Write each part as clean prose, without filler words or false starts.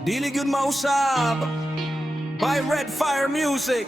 Dili gyud mausab by Red Fire Music.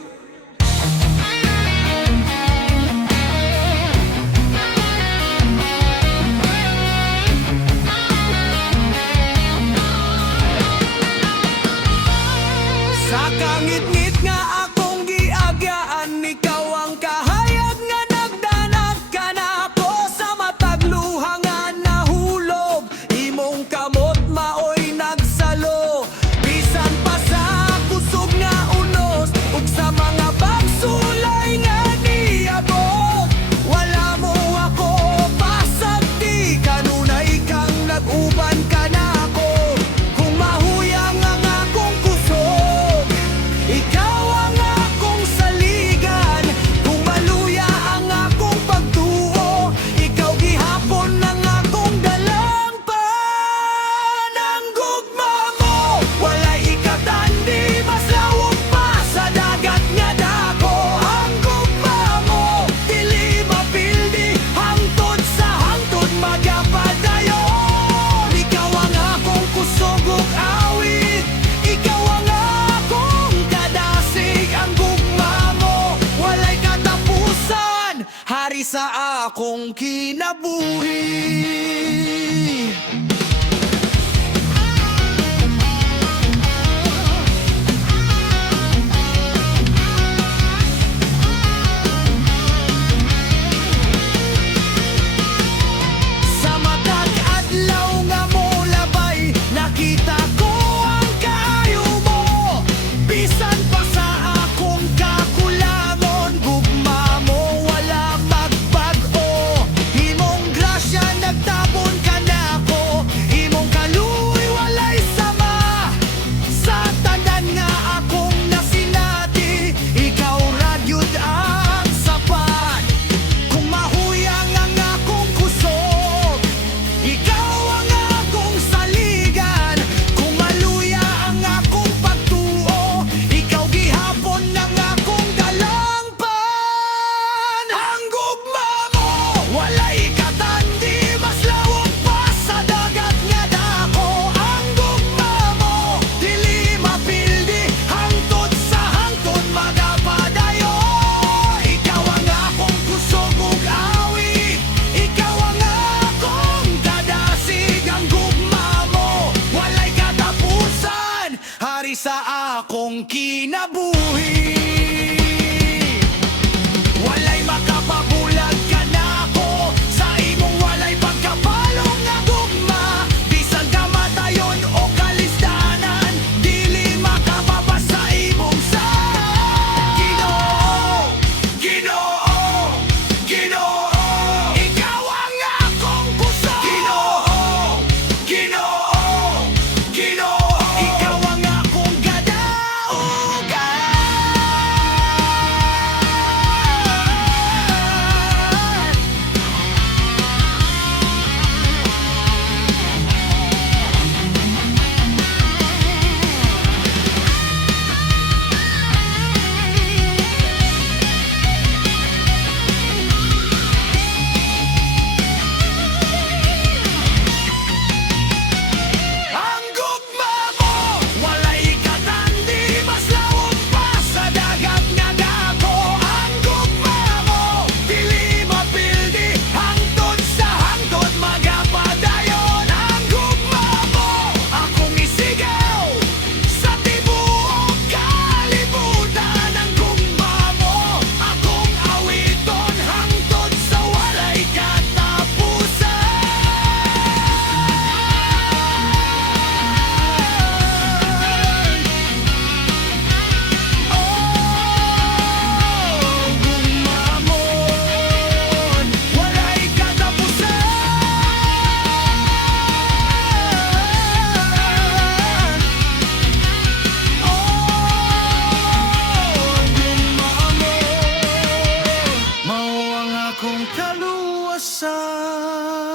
Sa kangit-ngit nga akong giagyaan, ikaw ang kahayag nga nagdanag ka na ako sa matag luha nga nahulog. Imong kamot maoy nagsalo, bisan pa sa kusog nga unos ug sa mga bagsulay nga niabot. Wala mo ako pasagdi, kanunay kang nag-uban ka na ako. Kung mahuyang ang akong kusog, ikaw ang akong saligan. Kung maluya ang akong pagtuo, ikaw gihapon ang akong dalangpan. Ang gugma mo, walay ikatandi, mas lawog pa sa dagat nga dako. Ang gugma mo, dili mapildi, hangtod sa hangtod magyapadayon. Ikaw ang akong kusog ug awit, ikaw ang akong kadasig. Ang gugma mo, walay katapusan, hari sa akong kinabuhi. Sa matag adlaw nga molabay, nakita ko ang kaayo mo. Bisan pa sa akong kakulangon, gugma mo wala magbag-o. Imong grasya nagtabon ka na ko, imong kaluoy walay sama. Sa tanan nga akong nasinati, ikaw ragyod ang sapat. Kung mahuyang ang akong kusog, ikaw ang akong saligan. Kung maluya ang akong pagtuo, ikaw gihapon ang akong dalangpan. Ang gugma mo, walay ikatandi, mas lawog pa sa dagat nga dako. Ang gugma mo, dili mapildi, hangtod sa hangtod magapadayo. Ikaw ang akong kusog ug awit, ikaw ang akong kadasig. Ang gugma mo, walay katapusan, hari sa akong kinabuhi. Walay makapabulag ka na ako, sa imong walay pagkapalong nga gugma. Bisan kamatayon o kalisdanan, dili makapabas sa imong sa Ginoo, Ginoo, Ginoo. Ikaw ang akong kusog, Ginoo, Ginoo, Ginoo. Ikaw ang akong kadaugan. Ang gugma mo, walay ikatandi, mas lawog pa sa dagat nga dako. Ang gugma mo, dili mapildi, hangtod sa hangtod magapadayon. Ang gugma mo, akong isigaw sa tibuok kalibutan. Ang gugma mo, akong awiton, hangtod sa walay katapusan. Walay katapusan. Gugma mo, mao ang akong kaluwasan.